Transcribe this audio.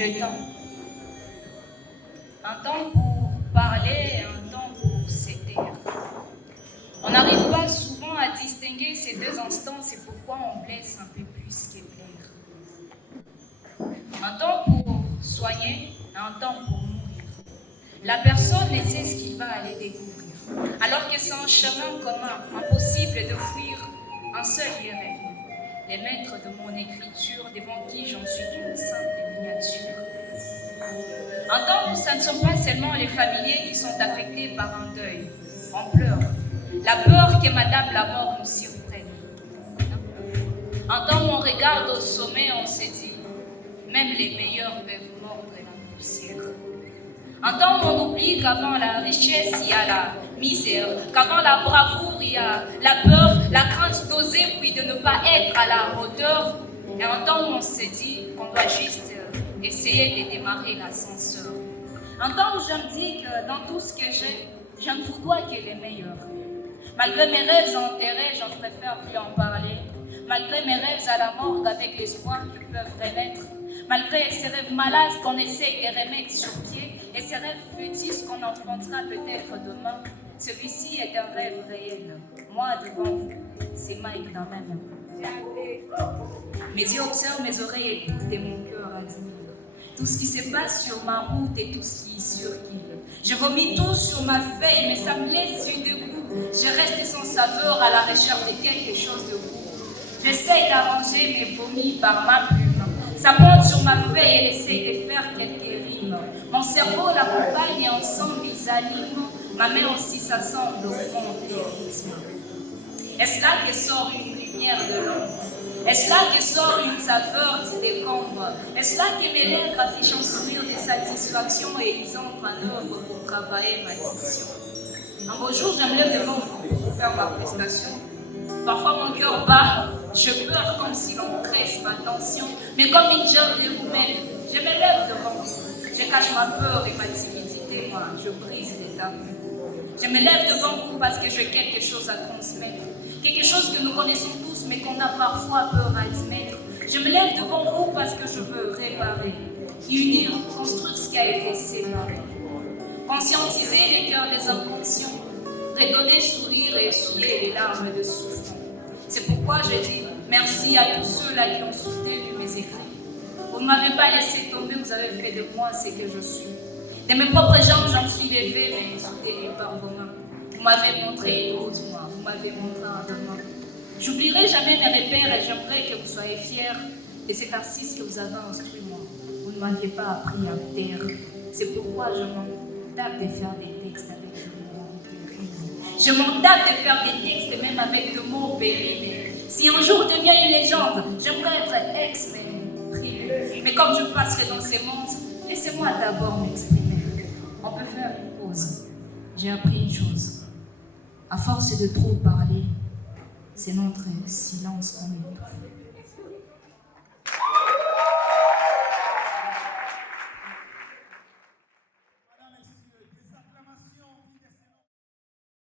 Le temps. Un temps pour parler, un temps pour se taire. On n'arrive pas souvent à distinguer ces deux instants, c'est pourquoi on blesse un peu plus qu'éclaire. Un temps pour soigner, un temps pour mourir. La personne ne sait ce qu'il va aller découvrir, alors que c'est un chemin commun, impossible de fuir, un seul lieu rêve. Les maîtres de mon écriture, devant qui j'en suis une simple miniature. Un temps où ce ne sont pas seulement les familiers qui sont affectés par un deuil. On pleure. La peur que Madame la mort nous surprenne. Un temps où on regarde au sommet, on se dit, même les meilleurs peuvent mordre la poussière. Un temps où on oublie qu'avant la richesse, il y a la misère, qu'avant la bravoure, il y a la peur, la crainte d'oser, puis de ne pas être à la hauteur. Et un temps où on se dit qu'on doit juste essayer de démarrer l'ascenseur. Un temps où je me dis que dans tout ce que j'ai, je ne vous dois que les meilleurs. Malgré mes rêves enterrés, j'en préfère plus en parler. Malgré mes rêves à la morgue avec l'espoir qu'ils peuvent renaître. Malgré ces rêves malades qu'on essaye de remettre sur pied et ces rêves fétiches qu'on enfrontera peut-être demain, celui-ci est un rêve réel. Moi, devant vous, c'est Mike dans ma main. Mes yeux observent, mes oreilles écoutent et mon cœur admire. Tout ce qui se passe sur ma route et tout ce qui surkille. Je vomis tout sur ma feuille, mais ça me laisse sur deux goûts. Je reste sans saveur à la recherche de quelque chose de goût. J'essaye d'arranger mes vomis par ma plume. Ça monte sur ma feuille, elle essaye de faire quelques rimes. Mon cerveau l'accompagne et ensemble ils animent. Ma main aussi s'assemble au monde des rythmes. Est-ce là que sort une lumière de l'ombre? Est-ce là que sort une saveur qui décombre? Est-ce là que mes lèvres affichent un sourire de satisfaction et ils entrent en œuvre pour travailler ma diction? Un beau jour, je me lève devant vous pour faire ma prestation. Parfois mon cœur bat, je pleure comme si l'on tresse ma tension, mais comme une gerbe de roumaine, je me lève devant vous. Je cache ma peur et ma timidité, moi, je brise les tabous. Je me lève devant vous parce que j'ai quelque chose à transmettre, quelque chose que nous connaissons tous mais qu'on a parfois peur à admettre. Je me lève devant vous parce que je veux réparer, unir, construire ce qui a été séparé. Conscientiser les cœurs des inconscients, redonner sourire et essuyer les larmes de souffrance. C'est pourquoi je dis merci à tous ceux-là qui ont soutenu mes écrits. Vous ne m'avez pas laissé tomber, vous avez fait de moi ce que je suis. De mes propres jambes, j'en suis levée, mais soutenue par vos mains. Vous m'avez montré une autre moi, vous m'avez montré un demain. J'oublierai jamais mes repères et j'aimerais que vous soyez fiers de cet artiste que vous avez instruit moi. Vous ne m'aviez pas appris à me taire. C'est pourquoi je m'en tape de faire des textes avec des mots périmés. Je m'en tape de faire des textes même avec des mots périmés. Si un jour je deviens une légende, j'aimerais être ex-mais privé. Mais comme je passerai dans ces mondes, laissez-moi d'abord m'exprimer. On peut faire une pause. J'ai appris une chose. À force de trop parler, c'est notre silence qu'on étouffe.